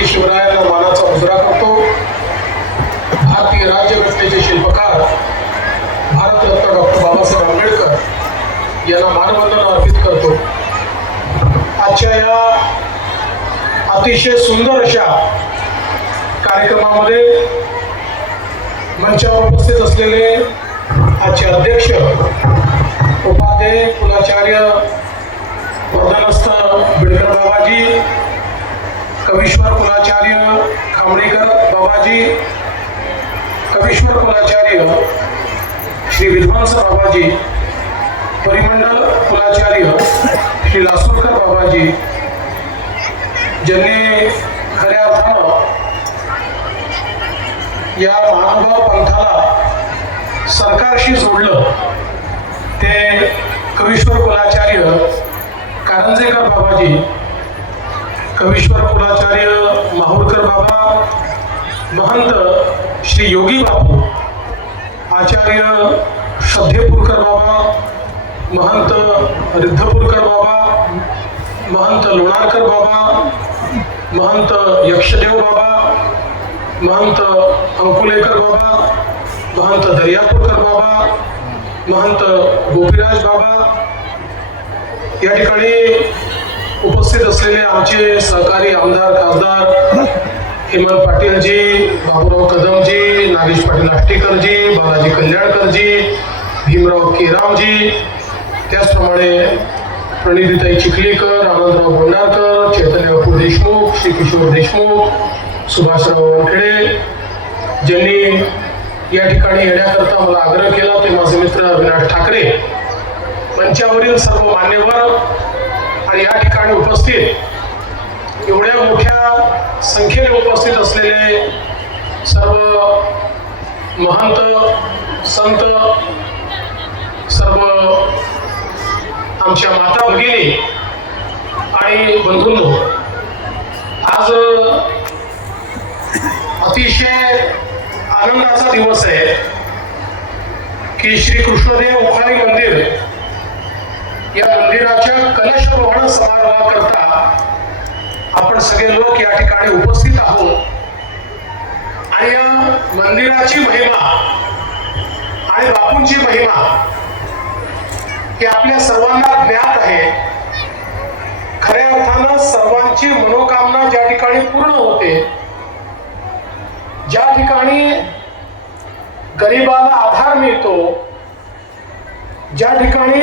छत्रपती शिवरायांना मानाचा मुजरा करतो. भारतीय राज्यघटनेचे शिल्पकार भारतरत्न डॉक्टर बाबासाहेब आंबेडकर यांना मानवंदना अर्पित करतो. आजच्या या अतिशय सुंदर अशा कार्यक्रमामध्ये मंचावर उपस्थित असलेले आजचे अध्यक्ष उपाध्याय कुलाचार्य वर्धनस्थ बिडकर बाबाजी कवीश्वर कुलाचार्य खांबडेकर बाबाजी कवीश्वर कुलाचार्य श्री विद्वांस बाबाजी परिमंडल कुलाचार्य श्री लासूरकर बाबाजी ज्यांनी खऱ्या अर्थानं या महानुभाव पंथाला सरकारशी जोडलं ते कवीश्वर कुलाचार्य कारंजेकर बाबाजी कवीश्वर कुलाचार्य माहूरकर बाबा महंत श्री योगी बापू आचार्य श्रद्धेपूरकर बाबा महंत रिद्धपूरकर बाबा महंत लोणारकर बाबा महंत यक्षदेव बाबा महंत अंकुलेकर बाबा महंत दर्यापूरकर बाबा महंत गोपीराज बाबा या ठिकाणी उपस्थित असलेले आमचे सहकारी आमदार खासदार हेमंत पाटीलजी बाबूराव कदमजी नागेश पाटील आष्टेकरजी बालाजी कल्याणकरजी भीमराव केरामजी त्याचप्रमाणे प्रणितीताई चिखलीकर आनंदराव भंडारकर चैतन्य बापू देशमुख श्री किशोर देशमुख सुभाषराव वानखेडे ज्यांनी या ठिकाणी येण्याकरता मला आग्रह केला ते माझे मित्र अविनाश ठाकरे. मंचावरील सर्व मान्यवर आणि या ठिकाणी उपस्थित एवढ्या मोठ्या संख्येने उपस्थित असलेले सर्व महंत संत सर्व आमच्या माता भगिनी आणि बंधूंनो आज अतिशय आनंदाचा दिवस आहे की श्री कृष्णदेव उखाळी मंदिर या मंदिराच्या कलशरोहण समारोहाकरता आपण सगळे लोक या ठिकाणी उपस्थित आहोत. आणि या मंदिराची महिमा आणि बापूंची महिमा ही आपल्या सर्वांना ज्ञात आहे. खऱ्या अर्थानं सर्वांची मनोकामना ज्या ठिकाणी पूर्ण होते ज्या ठिकाणी गरिबाला आधार मिळतो ज्या ठिकाणी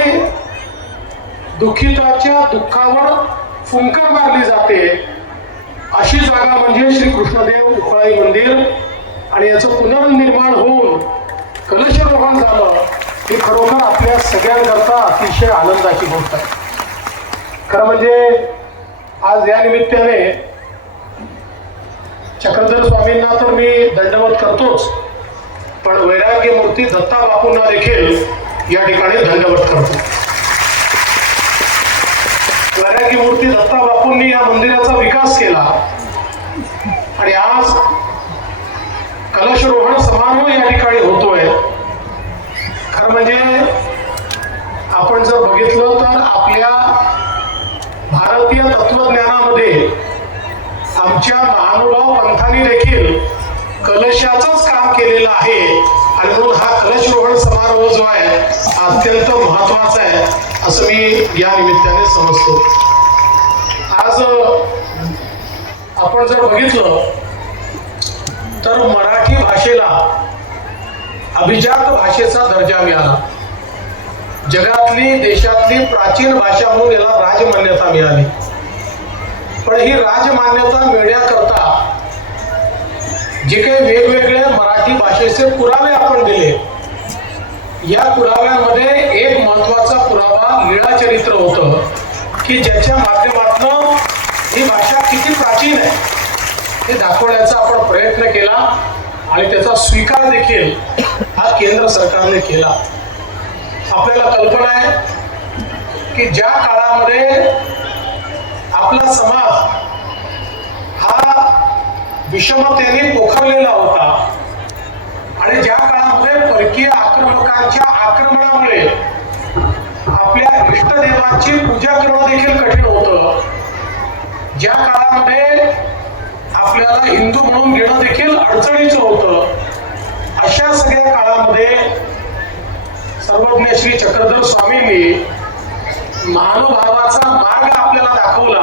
दुःखिताच्या दुःखावर फुंकर मारली जाते. अशी जागा म्हणजे श्री कृष्णदेव उफळाई मंदिर. आणि याचं पुनर्निर्माण होऊन कलशरोहण झालं. हे खरोखर आपल्या सगळ्यांकरता अतिशय आनंदाची गोष्ट आहे. खरं म्हणजे आज या निमित्ताने चक्रधर स्वामींना तर मी दंडवत करतोच. पण वैराग्य मूर्ती दत्ता बापूंना देखील या ठिकाणी दंडवत करतो. वैराग्य मूर्ती दत्ता बापूंनी या मंदिराचा विकास केला. आणि आज कलशरोहण समारोह या ठिकाणी होतोय. खरं म्हणजे आपण जर बघितलं तर आपल्या भारतीय तत्वज्ञानामध्ये आमच्या महानुभाव पंथाने देखील कलशाचंच काम केलेलं आहे. आणि म्हणून हा कलशरोहण समारोह जो आहे अत्यंत महत्त्वाचा आहे. असं मी या निमित्ताने समजतो. आज आपण जर बघितलं तर मराठी भाषेला अभिजात भाषेचा दर्जा मिळाला. जगातली देशातली प्राचीन भाषा म्हणून याला राजमान्यता मिळाली. पण ही राजमान्यता मिळण्याकरता जे काही वेगवेगळ्या मराठी भाषेचे पुरावे आपण दिले या पुराव्यामध्ये एक महत्त्वाचा पुरावा लीळा चरित्र होतं की ज्याच्या माध्यमातून ही भाषा किती प्राचीन आहे हे दाखवण्याचा आपण प्रयत्न केला आणि त्याचा स्वीकार देखील हा केंद्र सरकारने केला. आपल्याला कल्पना आहे की ज्या काळामध्ये आपला समाज हा विषमतेने पोखरलेला होता आणि ज्या काळामध्ये परकीय आक्रमकांच्या आक्रमणामुळे आपल्या इष्टदेवाची पूजा करणं देखील कठीण होतं. ज्या काळामध्ये आपल्याला हिंदू म्हणून घेणं देखील अडचणीचं होतं अशा सगळ्या काळामध्ये सर्वज्ञ श्री चक्रधर स्वामींनी महानुभावाचा मार्ग आपल्याला दाखवला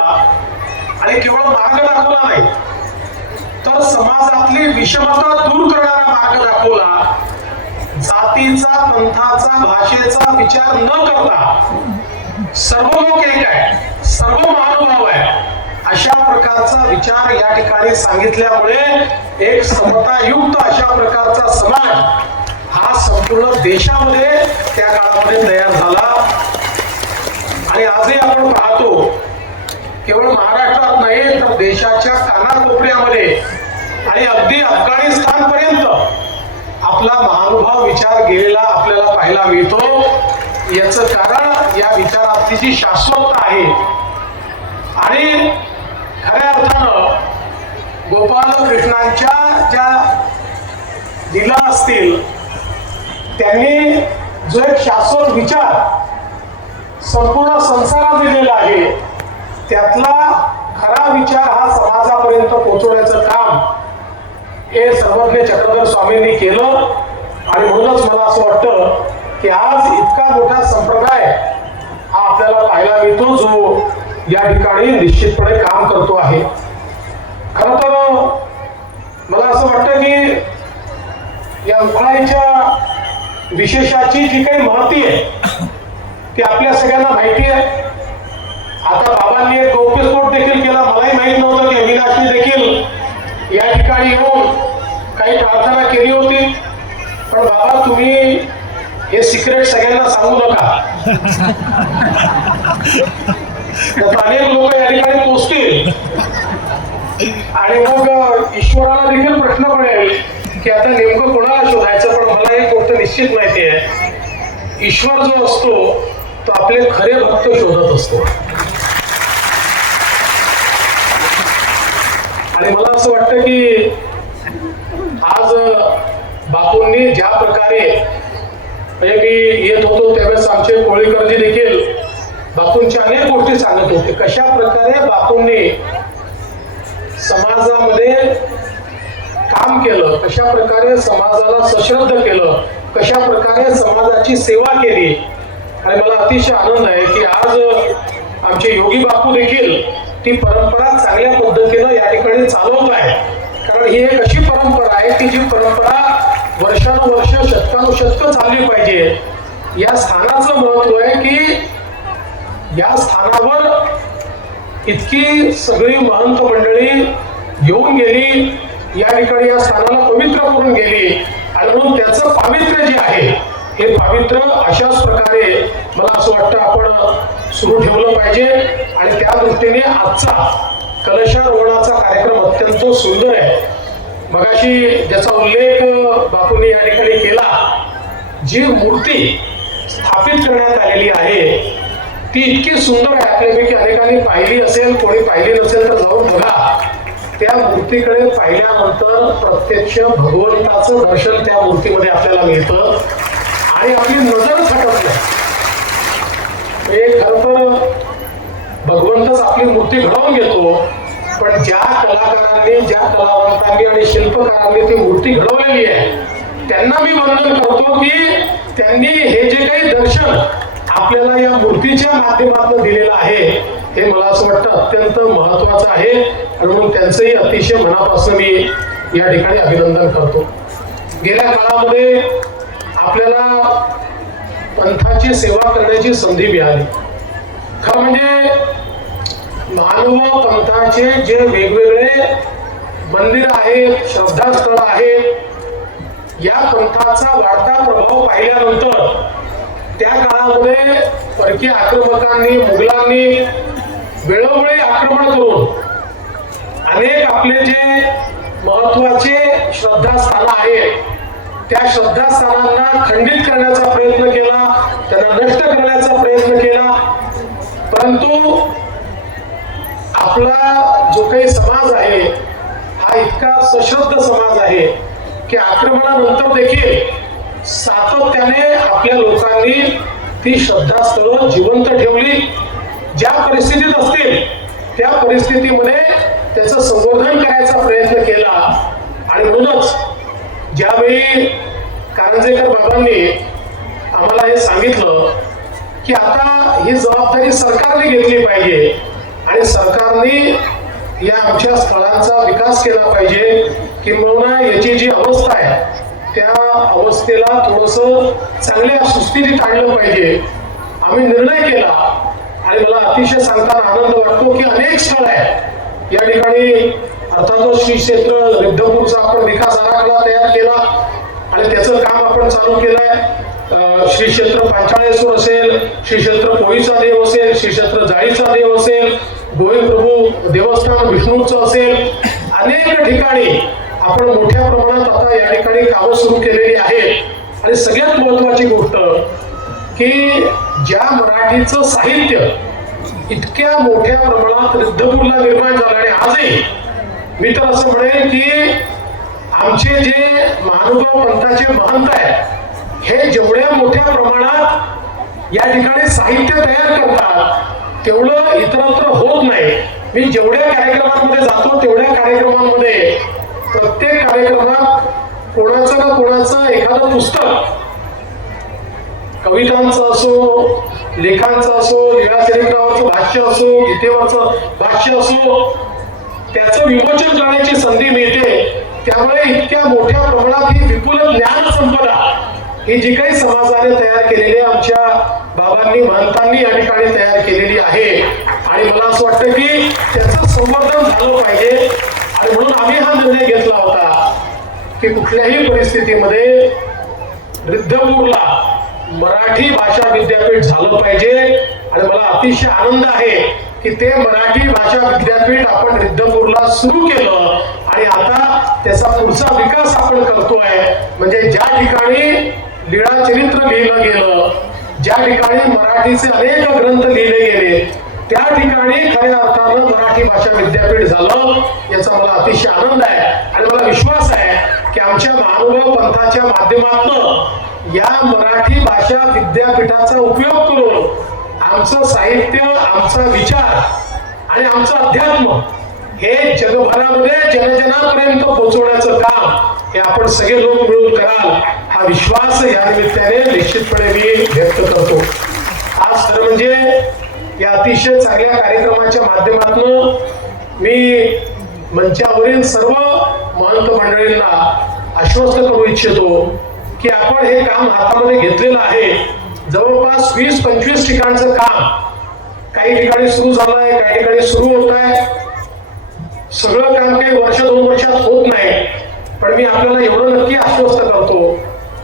आणि केवळ मार्ग दाखवला नाही तर समाजातली विषमता दूर करणारा मार्ग दाखवला. जातीचा पंथाचा भाषेचा विचार न करता सर्व लोक एक आहे सर्व महानुभाव आहे. अशा प्रकारचा विचार या ठिकाणी सांगितल्यामुळे एक समतायुक्त अशा प्रकारचा समाज हा संपूर्ण देशामध्ये त्या काळामध्ये तयार झाला. आणि आजही आपण पाहतो केवळ महाराष्ट्रात नाही तर देशाच्या कानाकोपऱ्यामध्ये आणि अगदी अफगाणिस्तान पर्यंत आपला महानुभाव विचार गेलेला आपल्याला पाहायला मिळतो. याचं कारण या विचारार्थीची जी शाश्वतता आहे. आणि खऱ्या अर्थानं गोपाल कृष्णांच्या ज्या दिला असतील त्यांनी जो एक शाश्वत विचार संपूर्ण संसारात दिलेला आहे त्यातला खरा विचार हा समाजापर्यंत पोहोचवण्याचं काम हे सर्वज्ञ चक्रधर स्वामींनी केलं. आणि म्हणूनच मला असं वाटतं की आज इतका मोठा संप्रदाय हा आपल्याला पाहायला मिळतो जो या ठिकाणी निश्चितपणे काम करतो आहे. खर तर मला असं वाटतं की या उखळाईच्या विशेषाची जी काही महती आहे ती आपल्या सगळ्यांना माहिती आहे. आता बाबांनी एक गौप्यस्फोट देखील केला. मलाही माहीत नव्हतं की अविनाशने देखील या ठिकाणी येऊन काही प्रार्थना केली होती. पण बाबा तुम्ही हे सिक्रेट सगळ्यांना सांगू नका. अनेक लोक या ठिकाणी पोचतील. आणि मग ईश्वराला देखील प्रश्न पडेल की आता नेमकं कोणाला शोधायचं? पण मला एक गोष्ट निश्चित माहिती आहे. ईश्वर जो असतो तो आपले खरे भक्त शोधत असतो. आणि मला असं वाटतं की आज बापूंनी ज्या प्रकारे म्हणजे मी येत होतो त्यावेळेस आमचे कोळीकरजी देखील बापूंच्या अनेक गोष्टी सांगत होते. कशा प्रकारे बापूंनी समाजामध्ये काम केलं कशा प्रकारे समाजाला सश्रद्ध केलं कशा प्रकारे समाजाची सेवा केली. आणि मला अतिशय आनंद आहे की आज आमचे योगी बापू देखील ती परंपरा चांगल्या पद्धतीनं या ठिकाणी चालवत आहे. कारण ही एक अशी परंपरा आहे की जी परंपरा वर्षानुवर्ष शतकानुशतक चालली पाहिजे. या स्थानाचं महत्त्व आहे की या स्थानावर इतकी सगळी महंत मंडळी येऊन गेली या ठिकाणी या स्थानाला पवित्र करून गेली. आणि म्हणून त्याचं पावित्र्य जे आहे हे पावित्र्य अशाच प्रकारे मला असं वाटतं आपण सुरू ठेवलं पाहिजे. आणि त्या दृष्टीने आजचा कलशारोहणाचा कार्यक्रम अत्यंत सुंदर आहे. मगाशी ज्याचा उल्लेख बापूंनी या ठिकाणी केला जी मूर्ती स्थापित करण्यात आलेली आहे ती इतकी सुंदर आहे. आपल्यापैकी अनेकांनी पाहिली असेल कोणी पाहिली नसेल तर जाऊन बघा. त्या मूर्तीकडे पाहिल्यानंतर प्रत्यक्ष भगवंताचं दर्शन त्या मूर्तीमध्ये आपल्याला मिळतं. आणि आपली नजर हटत हे खर तर भगवंतच आपली मूर्ती घडवून घेतो पण ज्या कलाकारांनी ज्या कलावंतांनी आणि शिल्पकारांनी ती मूर्ती घडवलेली आहे त्यांना मी वंदन करतो की त्यांनी हे जे काही दर्शन आपल्याला या मूर्तीच्या माध्यमातून दिलेलं आहे हे मला असं वाटतं अत्यंत महत्वाचं आहे. आणि म्हणून त्यांचंही अतिशय मनापासून मी या ठिकाणी अभिनंदन करतो. गेल्या काळामध्ये आपल्याला पंथाची सेवा करण्याची संधी मिळाली. खरं म्हणजे मानव पंथाचे जे वेगवेगळे मंदिर आहेत श्रद्धास्थळ आहेत या पंथाचा वाढता प्रभाव पाहिल्यानंतर त्या काळामध्ये परकीय आक्रमकांनी मुघलांनी वेळोवेळी आक्रमण करून अनेक आपले जे महत्त्वाचे श्रद्धास्थान आहेत त्या श्रद्धास्थानांना खंडित करण्याचा प्रयत्न केला त्यांना नष्ट करण्याचा प्रयत्न केला. परंतु आपला जो काही समाज आहे हा इतका सशुद्ध समाज आहे की आक्रमणानंतर देखील सातत्याने आपल्या लोकांनी ती श्रद्धास्थळं जिवंत ठेवली. ज्या परिस्थितीत असतील त्या परिस्थितीमध्ये त्याचं संवर्धन करायचा प्रयत्न केला. आणि म्हणूनच ज्यावेळी कारंजेकर बाबांनी आम्हाला हे सांगितलं की आता ही जबाबदारी सरकारने घेतली पाहिजे आणि सरकारने या आमच्या स्थळांचा विकास केला पाहिजे किंबहुना याची जी अवस्था आहे त्या अवस्थेला थोडस चांगल्या सुस्थितीत आणलं पाहिजे. आम्ही निर्णय केला आणि मला अतिशय सांगताना आनंद वाटतो की अनेक स्थळ आहेत. या ठिकाणी अर्थातच श्री क्षेत्र रिद्धपूरचा आपण विकास आराखडा तयार केला आणि त्याचं काम आपण चालू केलंय श्री क्षेत्र पांचाळेश्वर असेल श्री क्षेत्र पोळीचा देव असेल श्री क्षेत्र जाळीचा देव असेल गोविंद प्रभू देवस्थान विष्णूचं असेल अनेक ठिकाणी आपण मोठ्या प्रमाणात आता या ठिकाणी कामं सुरू केलेली आहेत. आणि सगळ्यात महत्वाची गोष्ट की ज्या मराठीचं साहित्य इतक्या मोठ्या प्रमाणात रिद्धपूरला निर्माण झालं आणि आजही मी तर असं म्हणेन की आमचे जे महानुभाव पंथाचे महंत आहेत हे जेवढ्या मोठ्या प्रमाणात या ठिकाणी साहित्य तयार करतात तेवढं इतरत्र होत नाही. मी जेवढ्या कार्यक्रमांमध्ये जातो तेवढ्या कार्यक्रमांमध्ये प्रत्येक कार्यक्रमात कोणाचं ना कोणाचं एखादं पुस्तक कवितांचं असो लेखांचं असो लीळाचरित्रावरचं भाष्य असो गीतेवरचं भाष्य असो त्याचं विमोचन करण्याची संधी मिळते. त्यामुळे इतक्या मोठ्या प्रमाणात ही विपुल ज्ञान संपदा ही जी काही समाजाने तयार केलेली आमच्या बाबांनी महंतांनी या ठिकाणी तयार केलेली आहे. आणि मला असं वाटतं की त्याचं संवर्धन झालं पाहिजे. आणि म्हणून आम्ही हा निर्णय घेतला होता की कुठल्याही परिस्थितीमध्ये रिद्धपूरला मराठी भाषा विद्यापीठ झालं पाहिजे. आणि मला अतिशय आनंद आहे की ते मराठी भाषा विद्यापीठ आपण रिद्धपूरला सुरू केलं. आणि आता त्याचा पुढचा विकास आपण करतोय. म्हणजे ज्या ठिकाणी लीळा चरित्र लिहिलं गेलं ज्या ठिकाणी मराठीचे अनेक ग्रंथ लिहिले गेले त्या ठिकाणी खऱ्या अर्थानं मराठी भाषा विद्यापीठ झालं याचा मला अतिशय आनंद आहे. आणि मला विश्वास आहे की आमच्या महानुभाव पंथाच्या माध्यमातून या मराठी भाषा विद्यापीठाचा उपयोग करून आमचं साहित्य आमचा विचार आणि आमचं अध्यात्म हे जगभरामध्ये जनजनापर्यंत पोहोचवण्याचं काम हे आपण सगळे लोक मिळून कराल हा विश्वास या निमित्ताने निश्चितपणे मी व्यक्त करतो. आज खरं म्हणजे या अतिशय चांगल्या कार्यक्रमाच्या माध्यमातून मी मंचावरील सर्व महंत मंडळींना आश्वस्त करू इच्छितो की आपण हे काम हातामध्ये घेतलेलं आहे. जवळपास वीस पंचवीस ठिकाणचं काम काही ठिकाणी सुरू झालंय काही ठिकाणी सुरू होत आहे सगळं काम काही वर्ष दोन वर्षात होत नाही. पण मी आपल्याला एवढं नक्की आश्वस्त करतो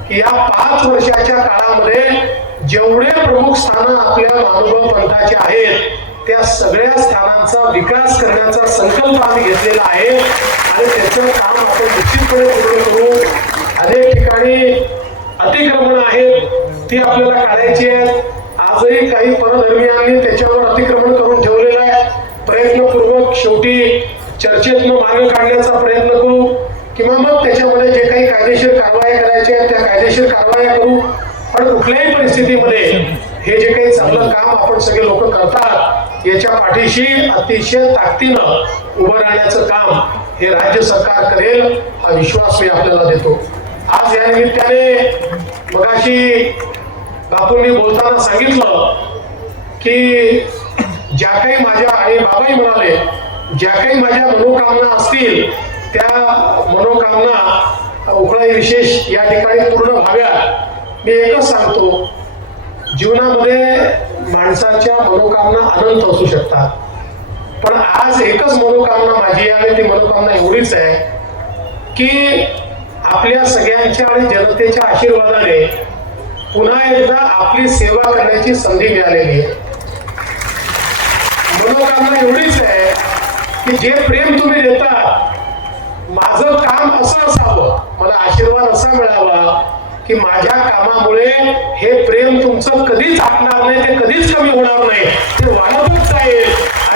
की या पाच वर्षाच्या काळामध्ये जेवढे प्रमुख स्थानं आपल्या महानुभाव पंथाचे आहेत त्या सगळ्या स्थानांचा विकास करण्याचा संकल्प आम्ही घेतलेला आहे. आणि त्याचं काम आपण निश्चितपणे पूर्ण करू. अनेक ठिकाणी अतिक्रमण आहेत ती आपल्याला काढायची आहेत. आजही काही परधर्मियांनी त्याच्यावर अतिक्रमण करून ठेवलेलं आहे. प्रयत्नपूर्वक शेवटी चर्चेतनं मार्ग काढण्याचा प्रयत्न करू. किंवा मग त्याच्यामध्ये जे काही कायदेशीर कारवाया करायच्या आहेत त्या कायदेशीर कारवाया करू. पण कुठल्याही परिस्थितीमध्ये हे जे काही चांगलं काम आपण सगळे लोक करतात याच्या पाठीशी अतिशय ताकदीनं उभं राहण्याचं काम हे राज्य सरकार करेल हा विश्वास मी आपल्याला देतो. आज या निमित्ताने मगाशी बापूंनी बोलताना सांगितलं की ज्या काही माझ्या आणि बाबाही म्हणाले ज्या काही माझ्या मनोकामना असतील त्या मनोकामना उकळाई विशेष या ठिकाणी पूर्ण व्हाव्या मी एकच सांगतो जीवनामध्ये माणसाच्या मनोकामना अनंत असू शकतात. पण आज एकच मनोकामना माझी आहे ती मनोकामना एवढीच आहे की आपल्या सगळ्यांच्या आणि जनतेच्या आशीर्वादाने पुन्हा एकदा आपली सेवा करण्याची संधी मिळालेली आहे. मनोकामना एवढीच आहे की जे प्रेम तुम्ही देता माझं काम असं असावं मला आशीर्वाद असा मिळावा की माझ्या कामामुळे हे प्रेम तुमचं कधीच आपणार नाही ते कधीच कमी होणार नाही. ते वाढतच जाईल.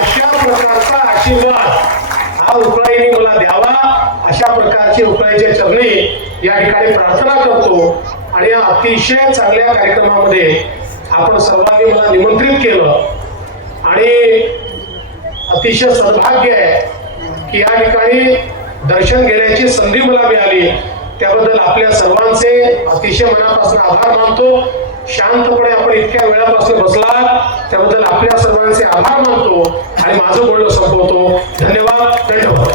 अशा प्रकारचा आशीर्वाद हा उकळाईने मला द्यावा. अशा प्रकारची उकळाईच्या चरणी या ठिकाणी प्रार्थना करतो. आणि या अतिशय चांगल्या कार्यक्रमामध्ये आपण सर्वांनी मला निमंत्रित केलं. आणि अतिशय सद्भाग्य आहे की या ठिकाणी दर्शन घेण्याची संधी मला मिळाली. त्याबद्दल आपल्या सर्वांचे अतिशय मनापासून आभार मानतो. शांतपणे आपण इतक्या वेळापासून बसला त्याबद्दल आपल्या सर्वांचे आभार मानतो आणि माझं बोलणं संपवतो. धन्यवाद. धन्यवाद.